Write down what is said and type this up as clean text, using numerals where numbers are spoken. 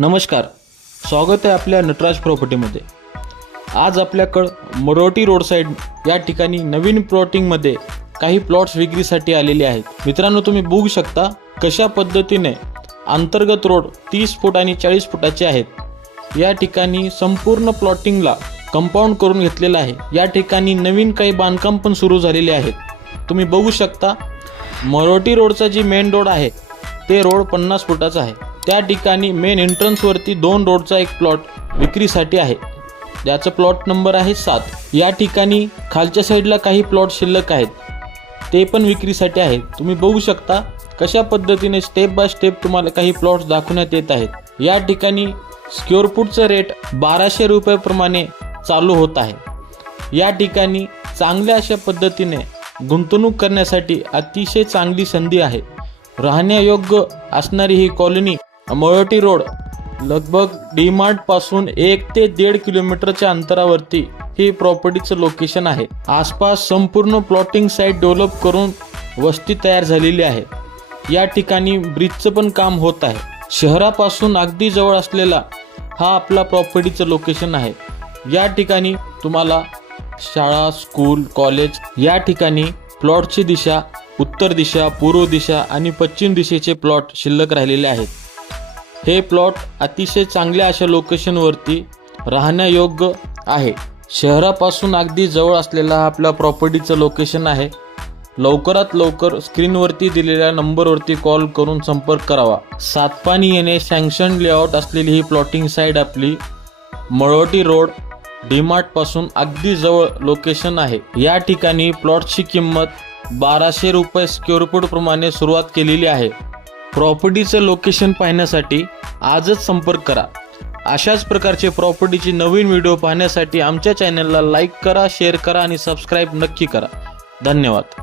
नमस्कार, स्वागत आहे आपल्या नटराज प्रॉपर्टीमध्ये। आज आपल्याकडं मोरोटी रोड साइड या ठिकाणी नवीन प्लॉटिंगमध्ये काही प्लॉट्स विक्रीसाठी आलेले आहेत। मित्रांनो, तुम्ही बघू शकता कशा पद्धतीने अंतर्गत रोड 30 फूट आणि 40 फुटाचे आहेत। या ठिकाणी संपूर्ण प्लॉटिंगला कंपाऊंड करून घेतलेलं आहे। या ठिकाणी नवीन काही बांधकाम पण सुरू झालेले आहेत। तुम्ही बघू शकता मोरोटी रोडचा जी मेन रोड आहे ते रोड 50 फुटाचा आहे। त्या ठिकाणी मेन एंट्रन्स वरती 2 रोडचा एक प्लॉट विक्रीसाठी आहे, ज्याचा प्लॉट नंबर आहे 7। या ठिकाणी खालच्या साईडला काही प्लॉट शिल्लक आहेत, ते पण विक्रीसाठी आहेत। तुम्ही बघू शकता कशा पद्धतीने स्टेप बाय स्टेप तुम्हाला काही प्लॉट्स दाखवण्यात येत आहेत। या ठिकाणी स्क्वेअर फूटचा रेट 1200 रुपये प्रमाणे चालू होत आहे। या ठिकाणी चांगल्या अशा पद्धतीने गुंतवणूक करण्यासाठी अतिशय चांगली संधी आहे। राहण्यायोग्य असणारी ही कॉलनी मोरोटी रोड लगभग डीमार्ट पासून 1 ते 1.5 किलोमीटरच्या अंतरावरती ही प्रॉपर्टीचं लोकेशन आहे। आसपास संपूर्ण प्लॉटिंग साइट डेव्हलप करून वस्ती तयार झालेली आहे। या ठिकाणी ब्रिजचं पण काम होत आहे। शहरापासून अगदी जवळ असलेला हा आपला प्रॉपर्टीचं लोकेशन आहे। या ठिकाणी तुम्हाला शाळा, स्कूल, कॉलेज, या ठिकाणी प्लॉटची दिशा उत्तर दिशा, पूर्व दिशा आणि पश्चिम दिशेचे प्लॉट शिल्लक राहिलेले आहेत। हे प्लॉट अतिशय चांगल्या अशा लोकेशनवरती राहण्यायोग्य आहे। शहरापासून अगदी जवळ असलेला हा आपल्या प्रॉपर्टीचं लोकेशन आहे। लवकरात लवकर स्क्रीनवरती दिलेल्या नंबरवरती कॉल करून संपर्क करावा। सातपानी येणे सँक्शन लेआउट असलेली ही प्लॉटिंग साइट आपली मोरोटी रोड डीमार्ट पासून अगदी जवळ लोकेशन आहे। या ठिकाणी प्लॉटची किंमत 1200 रुपये स्क्वेअर फूट प्रमाणे सुरुवात केलेली आहे। प्रॉपर्टीचं लोकेशन पाहण्यासाठी आजच संपर्क करा। अशाच प्रकारचे प्रॉपर्टीची नवीन व्हिडिओ पाहण्यासाठी आमच्या चॅनलला लाईक करा, शेअर करा आणि सबस्क्राईब नक्की करा। धन्यवाद।